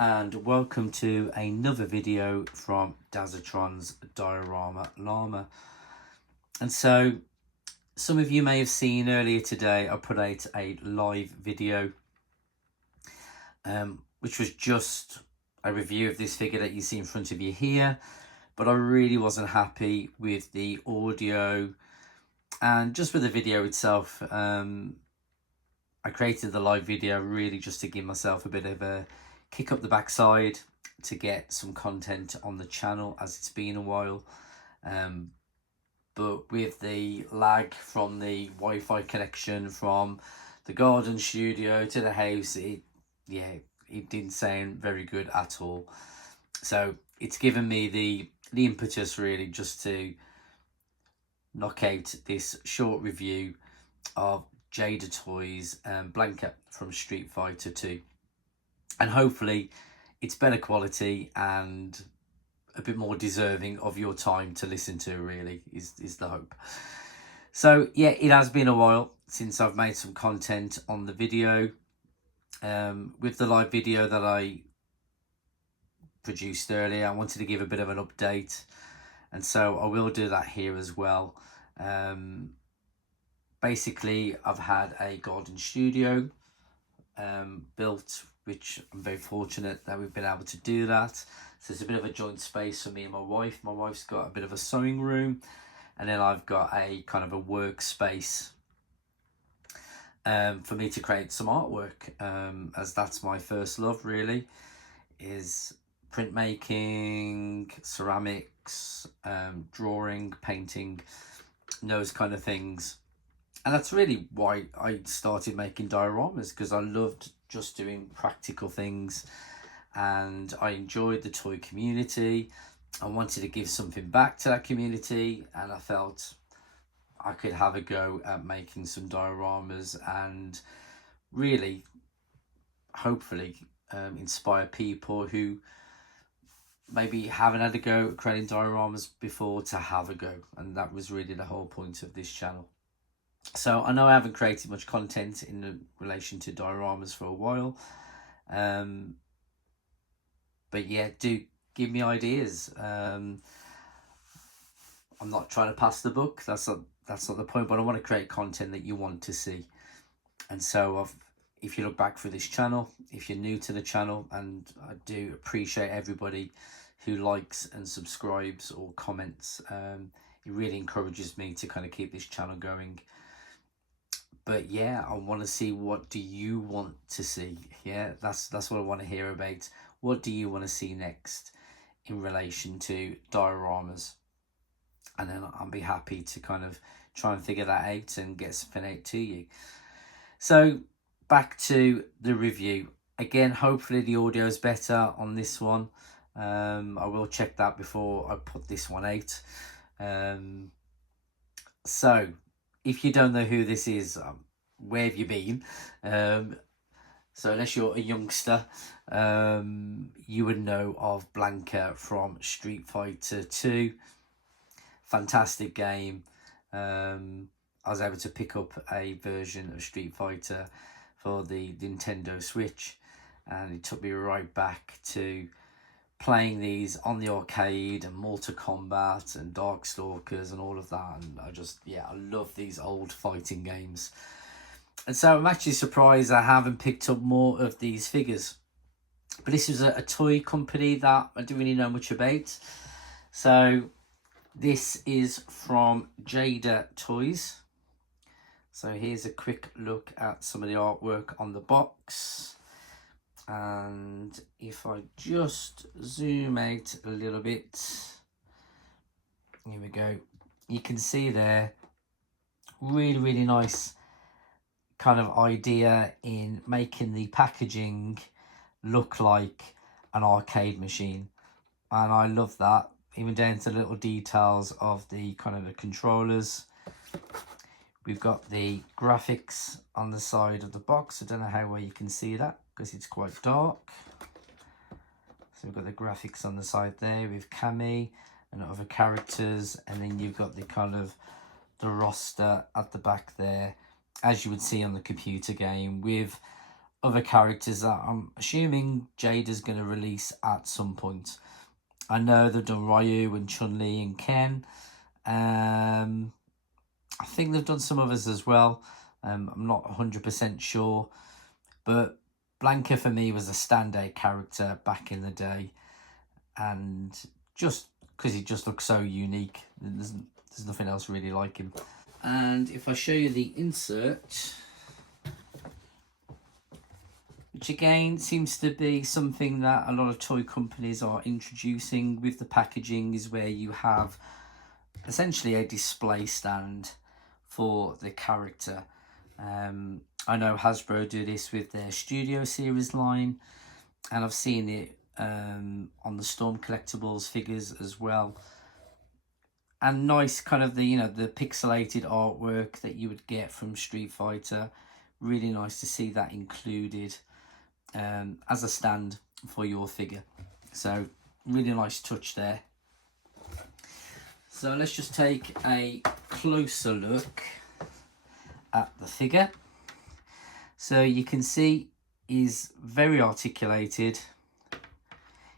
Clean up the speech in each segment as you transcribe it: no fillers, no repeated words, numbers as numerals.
and welcome to another video from Dazatron's Diorama Llama. And so some of you may have seen earlier today I put out a live video which was just a review of this figure that you see in front of you here, but I really wasn't happy with the audio and just with the video itself. I created the live video really just to give myself a bit of a kick up the backside to get some content on the channel, as it's been a while. But with the lag from the Wi-Fi connection from the garden studio to the house, it didn't sound very good at all. So it's given me the impetus really just to knock out this short review of Jada Toys and Blanka from Street Fighter 2. And hopefully it's better quality and a bit more deserving of your time to listen to, really, is the hope. So yeah, it has been a while since I've made some content on the video. With the live video that I produced earlier, I wanted to give a bit of an update, and so I will do that here as well. Basically, I've had a garden studio built, which I'm very fortunate that we've been able to do that. So it's a bit of a joint space for me and my wife. My wife's got a bit of a sewing room, and then I've got a kind of a workspace for me to create some artwork, as that's my first love really, is printmaking, ceramics, drawing, painting, those kind of things. And that's really why I started making dioramas, because I loved just doing practical things and I enjoyed the toy community. I wanted to give something back to that community, and I felt I could have a go at making some dioramas and really, hopefully, inspire people who maybe haven't had a go at creating dioramas before to have a go. And that was really the whole point of this channel. So I know I haven't created much content in relation to dioramas for a while, but yeah, do give me ideas. I'm not trying to pass the book, that's not the point, but I want to create content that you want to see. And so if you look back through this channel, if you're new to the channel, and I do appreciate everybody who likes and subscribes or comments, it really encourages me to kind of keep this channel going. But yeah, I want to see, what do you want to see? Yeah, that's what I want to hear about. What do you want to see next in relation to dioramas? And then I'll be happy to kind of try and figure that out and get something out to you. So back to the review. Again, hopefully the audio is better on this one. I will check that before I put this one out. So if you don't know who this is, where have you been? So unless you're a youngster, you would know of Blanka from Street Fighter 2. Fantastic game. I was able to pick up a version of Street Fighter for the Nintendo Switch, and it took me right back to playing these on the arcade and Mortal Kombat and Darkstalkers and all of that. And I love these old fighting games. And so I'm actually surprised I haven't picked up more of these figures. But this is a toy company that I don't really know much about. So this is from Jada Toys. So here's a quick look at some of the artwork on the box. And if I just zoom out a little bit, here we go. You can see there, really nice kind of idea in making the packaging look like an arcade machine. And I love that, even down to little details of the kind of the controllers. We've got the graphics on the side of the box. I don't know how well you can see that because it's quite dark. So we've got the graphics on the side there with Cammy and other characters, and then you've got the kind of the roster at the back there, as you would see on the computer game, with other characters that I'm assuming Jada's going to release at some point. I know they've done Ryu and Chun-Li and Ken. I think they've done some others as well. I'm not 100% sure. But Blanka for me was a standout character back in the day. And just because he just looks so unique. There's nothing else really like him. And if I show you the insert, which again seems to be something that a lot of toy companies are introducing with the packaging, is where you have essentially a display stand for the character. I know Hasbro do this with their Studio Series line, and I've seen it on the Storm Collectibles figures as well. And nice kind of the, the pixelated artwork that you would get from Street Fighter. Really nice to see that included as a stand for your figure. So really nice touch there. So let's just take a closer look at the figure. So you can see he's very articulated.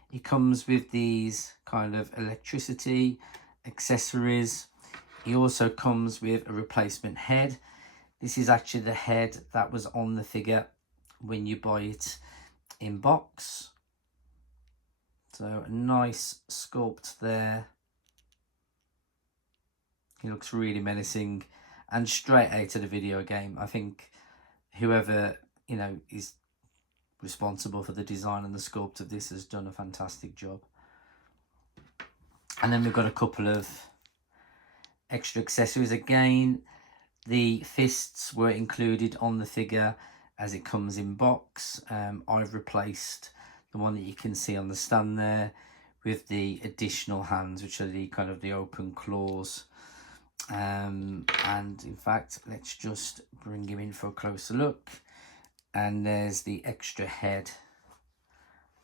He comes with these kind of electricity accessories. He also comes with a replacement head. This is actually the head that was on the figure when you buy it in box. So a nice sculpt there. He looks really menacing and straight out of the video game. I think whoever, is responsible for the design and the sculpt of this has done a fantastic job. And then we've got a couple of extra accessories. Again, the fists were included on the figure as it comes in box. I've replaced the one that you can see on the stand there with the additional hands, which are the kind of the open claws. And in fact, let's just bring him in for a closer look. And there's the extra head,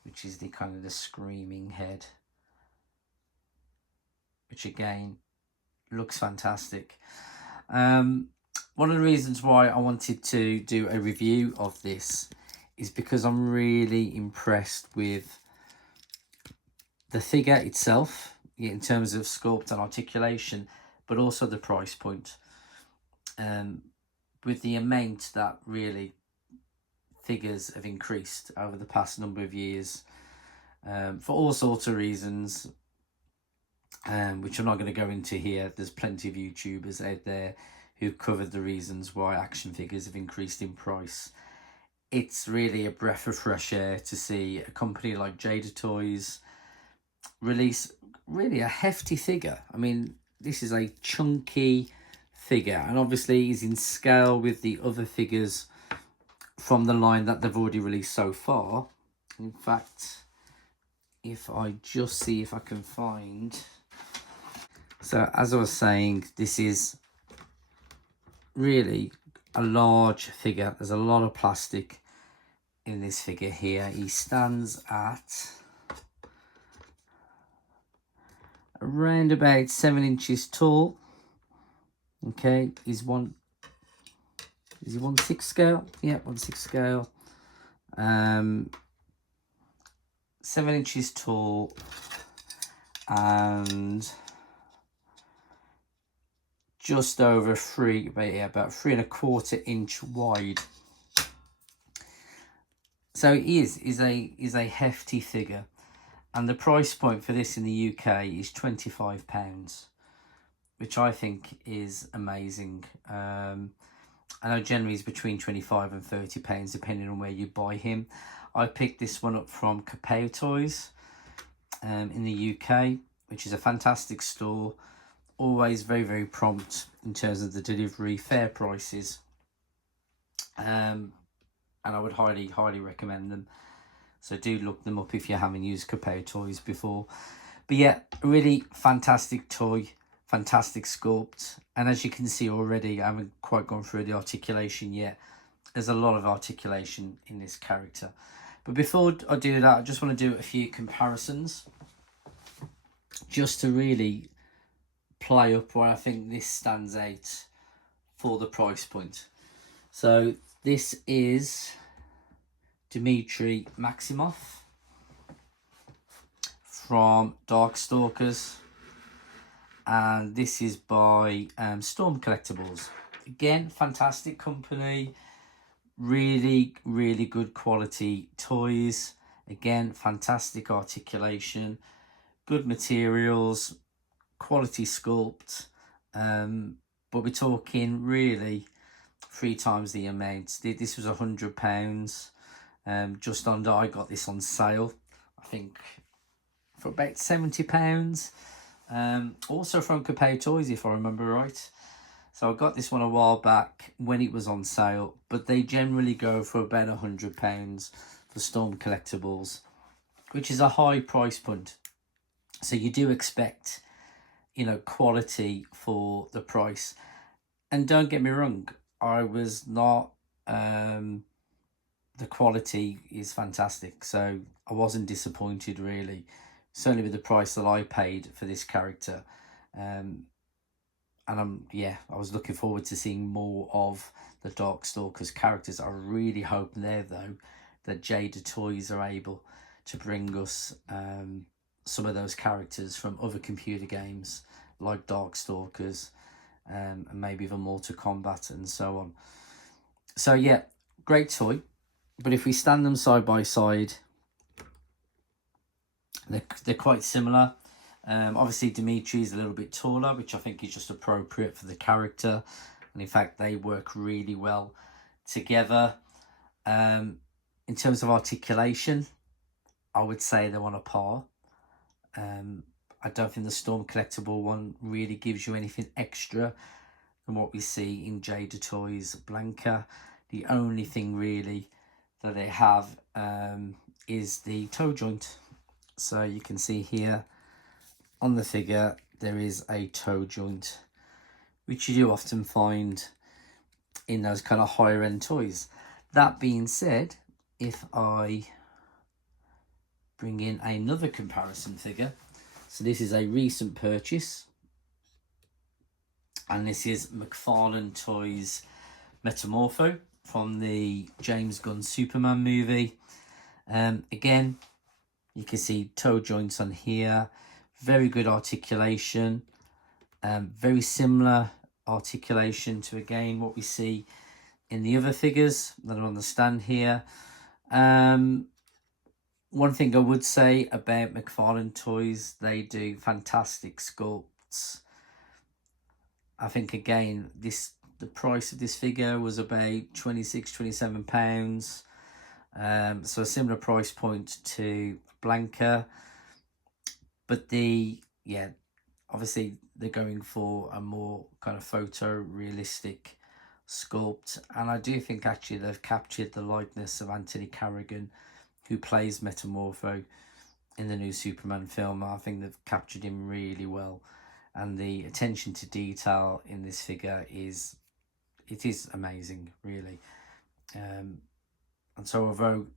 which is the kind of the screaming head, which again looks fantastic. One of the reasons why I wanted to do a review of this is because I'm really impressed with the figure itself in terms of sculpt and articulation, but also the price point. With the amount that really figures have increased over the past number of years, for all sorts of reasons, which I'm not going to go into here. There's plenty of YouTubers out there who've covered the reasons why action figures have increased in price. It's really a breath of fresh air to see a company like Jada Toys release really a hefty figure. I mean, this is a chunky figure, and obviously he's in scale with the other figures from the line that they've already released so far. In fact, if I just see if I can find... So as I was saying, this is really a large figure. There's a lot of plastic in this figure here. He stands at around about 7 inches tall. Okay, is he 1/6 scale? Yeah, 1/6 scale. 7 inches tall and just over about 3¼ inch wide. So it is a hefty figure, and the price point for this in the UK is £25, which I think is amazing. I know generally it's between £25 and £30 depending on where you buy him. I picked this one up from Capao Toys in the UK, which is a fantastic store. Always very, very prompt in terms of the delivery, fair prices. And I would highly, highly recommend them. So do look them up if you haven't used Capao Toys before. But yeah, really fantastic toy, fantastic sculpt. And as you can see already, I haven't quite gone through the articulation yet. There's a lot of articulation in this character. But before I do that, I just want to do a few comparisons, just to really play up where I think this stands out for the price point. So this is Dmitry Maximov from Darkstalkers, and this is by Storm Collectibles. Again, fantastic company, really good quality toys. Again, fantastic articulation, good materials, quality sculpt, but we're talking really 3 times the amount. This was £100, just under. I got this on sale, I think, for about £70. Also from Capao Toys, if I remember right. So I got this one a while back when it was on sale, but they generally go for about £100 for Storm Collectibles, which is a high price point. So you do expect, you know, quality for the price. And don't get me wrong, I was not, the quality is fantastic, so I wasn't disappointed really, certainly with the price that I paid for this character. And I was looking forward to seeing more of the Darkstalkers characters. I really hope there, though, that Jada Toys are able to bring us some of those characters from other computer games like Darkstalkers, and maybe even Mortal Kombat and so on. So yeah, great toy. But if we stand them side by side, they're quite similar. Obviously Dimitri's a little bit taller, which I think is just appropriate for the character, and in fact they work really well together. In terms of articulation, I would say they're on a par. I don't think the Storm Collectible one really gives you anything extra than what we see in Jada Toys Blanka. The only thing really that they have is the toe joint. So you can see here on the figure there is a toe joint, which you do often find in those kind of higher end toys. That being said, if I bring in another comparison figure, so this is a recent purchase, and this is McFarlane Toys Metamorpho from the James Gunn Superman movie. Again, you can see toe joints on here, very good articulation, very similar articulation to again what we see in the other figures that are on the stand here. One thing I would say about McFarlane Toys, they do fantastic sculpts. I think again the price of this figure was about £26-27, so a similar price point to Blanka, but obviously they're going for a more kind of photorealistic sculpt, and I do think actually they've captured the likeness of Anthony Carrigan, who plays Metamorpho in the new Superman film. I think they've captured him really well, and the attention to detail in this figure is amazing, really. And so although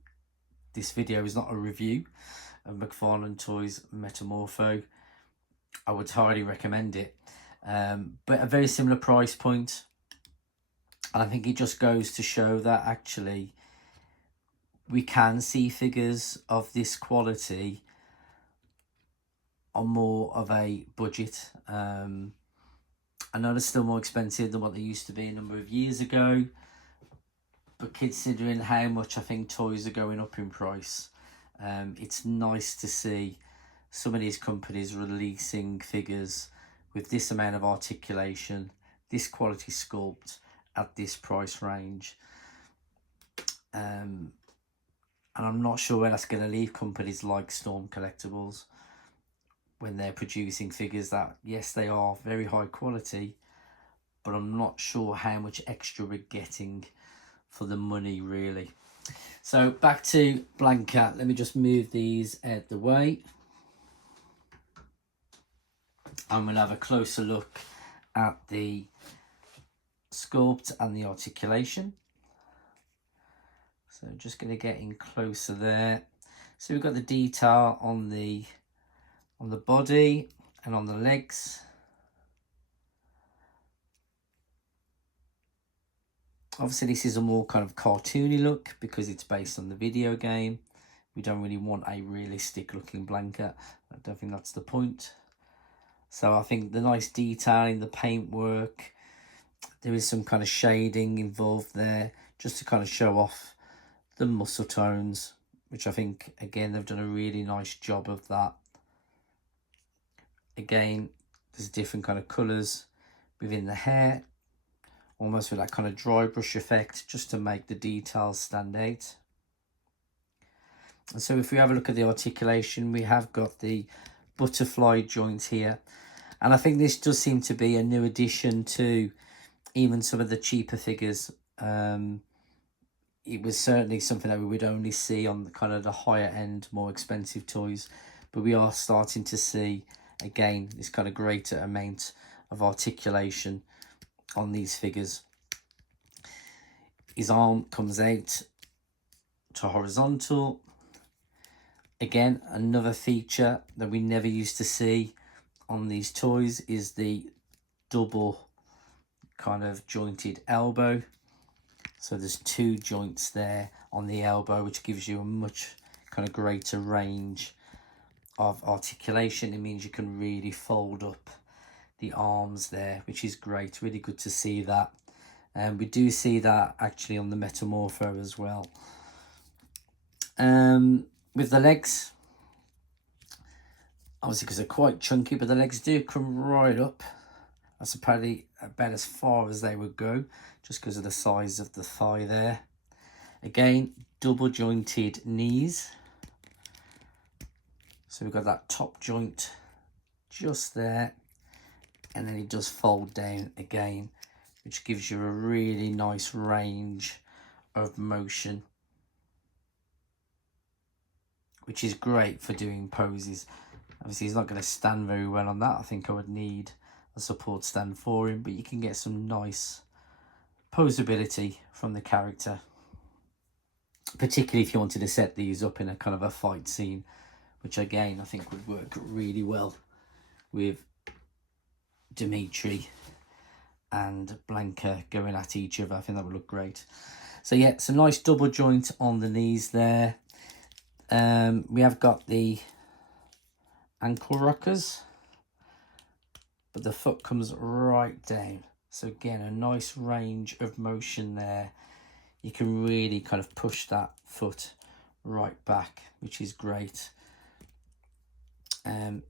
this video is not a review of McFarlane Toys Metamorpho, I would highly recommend it, but a very similar price point. And I think it just goes to show that actually we can see figures of this quality on more of a budget. I know they're still more expensive than what they used to be a number of years ago, but considering how much I think toys are going up in price, it's nice to see some of these companies releasing figures with this amount of articulation, this quality sculpt at this price range. And I'm not sure where that's going to leave companies like Storm Collectibles when they're producing figures that, yes, they are very high quality, but I'm not sure how much extra we're getting for the money, really. So back to Blanka. Let me just move these out the way. I'm going to have a closer look at the sculpt and the articulation. So just going to get in closer there. So we've got the detail on the body and on the legs. Obviously, this is a more kind of cartoony look because it's based on the video game. We don't really want a realistic looking Blanka. I don't think that's the point. So I think the nice detailing, the paintwork, there is some kind of shading involved there just to kind of show off the muscle tones, which I think, again, they've done a really nice job of that. Again, there's different kind of colours within the hair, almost with that kind of dry brush effect, just to make the details stand out. And so if we have a look at the articulation, we have got the butterfly joint here. And I think this does seem to be a new addition to even some of the cheaper figures. It was certainly something that we would only see on the kind of the higher end, more expensive toys. But we are starting to see, again, this kind of greater amount of articulation on these figures. His arm comes out to horizontal. Again, another feature that we never used to see on these toys is the double kind of jointed elbow. So there's two joints there on the elbow, which gives you a much kind of greater range of articulation. It means you can really fold up the arms there, which is great. Really good to see that. And we do see that actually on the Metamorpho as well. With the legs, obviously because they're quite chunky, but the legs do come right up. That's apparently about as far as they would go, just because of the size of the thigh there. Again, double jointed knees. So we've got that top joint just there, and then it does fold down again, which gives you a really nice range of motion, which is great for doing poses. Obviously, he's not going to stand very well on that. I think I would need a support stand for him, but you can get some nice posability from the character, particularly if you wanted to set these up in a kind of a fight scene, which again I think would work really well with Dimitri and Blanka going at each other. I think that would look great. So yeah, some nice double joint on the knees there. We have got the ankle rockers, but the foot comes right down. So again, a nice range of motion there. You can really kind of push that foot right back, which is great.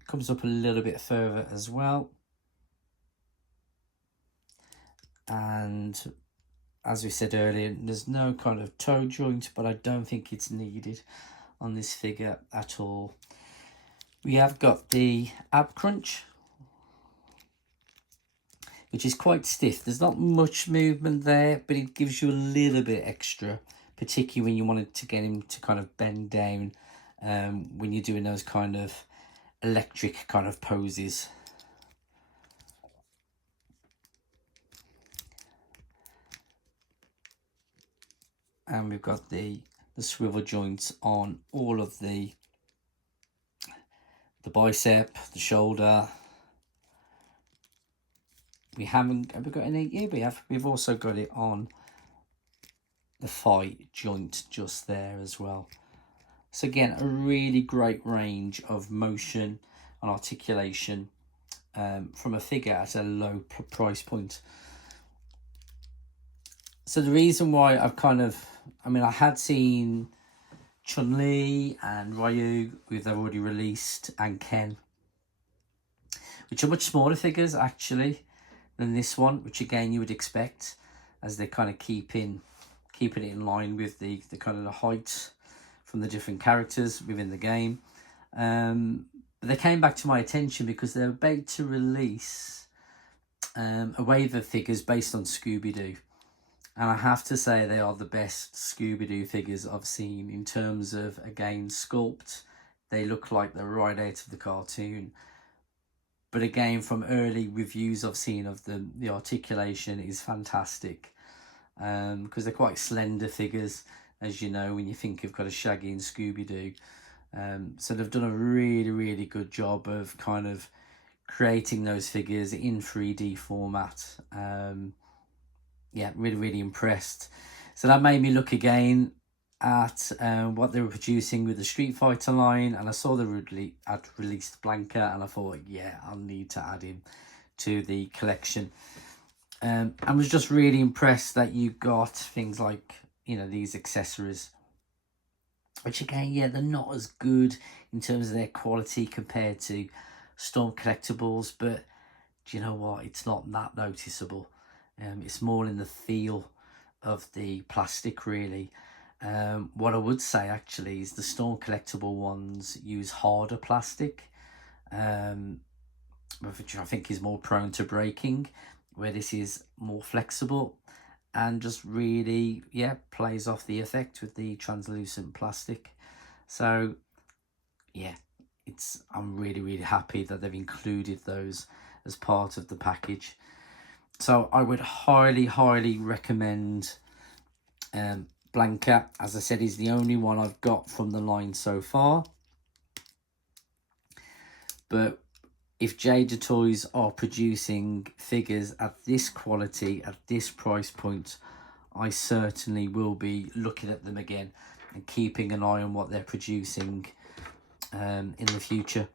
Comes up a little bit further as well. And as we said earlier, there's no kind of toe joint, but I don't think it's needed on this figure at all. We have got the ab crunch, which is quite stiff. There's not much movement there, but it gives you a little bit extra, particularly when you wanted to get him to kind of bend down when you're doing those kind of electric kind of poses. And we've got the swivel joints on all of the bicep, the shoulder. Have we got any? Yeah, we've also got it on the thigh joint just there as well. So again, a really great range of motion and articulation from a figure at a low price point. So the reason why I've I had seen Chun-Li and Ryu, they've already released, and Ken, which are much smaller figures actually than this one, which again you would expect, as they're kind of keeping it in line with the kind of the height from the different characters within the game. But they came back to my attention because they're about to release a wave of figures based on Scooby-Doo. And I have to say they are the best Scooby-Doo figures I've seen in terms of, again, sculpt. They look like they're right out of the cartoon. But again, from early reviews I've seen of them, the articulation is fantastic. Because they're quite slender figures, as you know, when you think of kind of Shaggy and Scooby-Doo. So they've done a really, really good job of kind of creating those figures in 3D format. yeah, really, really impressed. So that made me look again at what they were producing with the Street Fighter line, and I saw they had released Blanka, and I thought, yeah, I'll need to add him to the collection. I was just really impressed that you got things like, you know, these accessories, which again, yeah, they're not as good in terms of their quality compared to Storm Collectibles, but do you know what? It's not that noticeable. It's more in the feel of the plastic, really. What I would say actually is the Storm Collectible ones use harder plastic, which I think is more prone to breaking, where this is more flexible and just really, yeah, plays off the effect with the translucent plastic. So yeah, I'm really, really happy that they've included those as part of the package. So I would highly, highly recommend Blanka. As I said, is the only one I've got from the line so far. But if Jada Toys are producing figures at this quality, at this price point, I certainly will be looking at them again and keeping an eye on what they're producing in the future.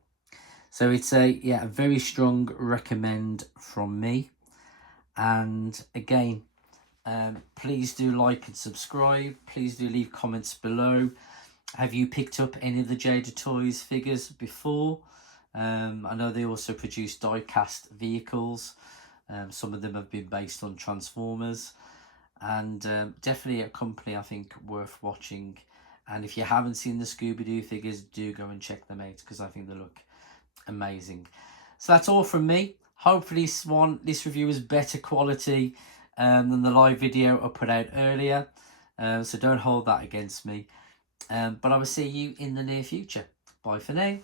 So it's a very strong recommend from me. And again, please do like and subscribe. Please do leave comments below. Have you picked up any of the Jada Toys figures before? I know they also produce die-cast vehicles. Some of them have been based on Transformers. And definitely a company I think worth watching. And if you haven't seen the Scooby-Doo figures, do go and check them out, because I think they look amazing. So that's all from me. Hopefully this review is better quality than the live video I put out earlier. So don't hold that against me. But I will see you in the near future. Bye for now.